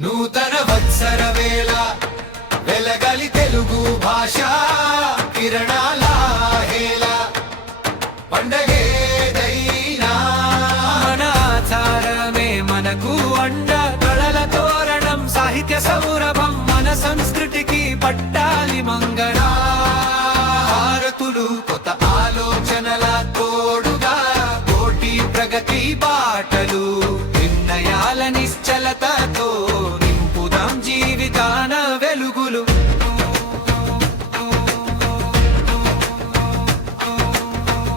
నూతన వత్సర వేళ వెలగలి తెలుగు భాష కిరణాల హేళ పండగేదైనా మన ఆచారమే మనకు అండ కళల తోరణం సాహిత్య సౌరభం మన సంస్కృతికి పట్టాలి మంగళ హారతులు కొత్త ఆలోచనల తోడుగా కోటి ప్రగతి బాటలు నిర్ణయాల నిశ్చలతతో నింపుదాం జీవితాన వెలుగులు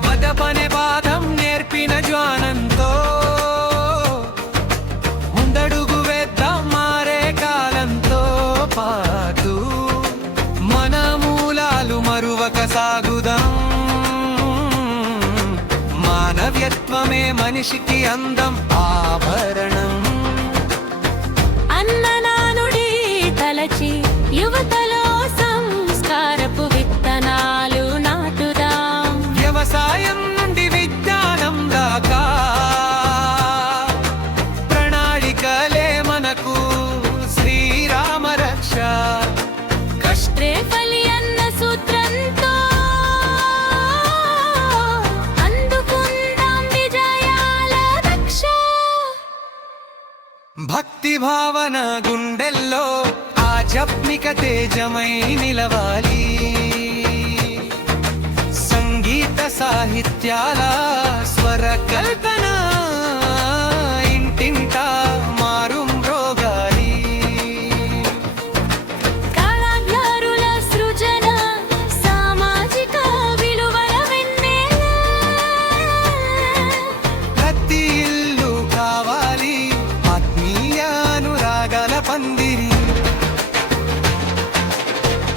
మదపనే పాదం నేర్పిన జ్ఞానంతో ముందడుగు వేద్దాం మారే కాలంతో పాటు మన మూలాలు మరువక సాగుదాం మానవ్యత్వమే మనిషికి అందం ఆభరణం అన్ననానుడి తలచి యువతలో సంస్కారపు విత్తనాలు నాటుదాం వ్యవసాయం నుండి విజ్ఞానం దాకా ప్రణాళికలే మనకు శ్రీరామ రక్ష కష్టే ఫలి అన్న సూత్రంతో అందుకుందాం విజయాల రక్ష భక్తి భావన గుండెల్లో ఆధ్యాత్మిక తేజమై నిలవాలి సంగీత సాహిత్యాల స్వర కల్పన ఇంటింటా మారుం రోగాలి కళాకారుల సృజన సామాజిక విలువల వెన్నెల ప్రతి ఇల్లు కావాలి ఆత్మీయ అనురాగాల పందిరి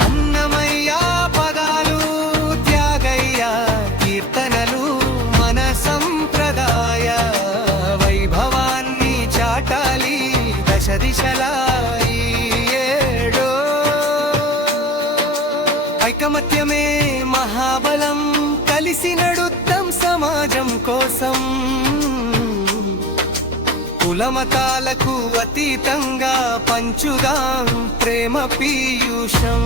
అన్నమయ్య పదాలు త్యాగయ్య కీర్తనలు మన సంప్రదాయ వైభవాన్ని చాటాలి దశ దిశలా ఈ ఏడో ఐకమత్యమే మహాబలం కలిసి నడుద్దాం సమాజం కోసం కులమతాలకు అతీతంగా పంచుదాం ప్రేమ పీయూషం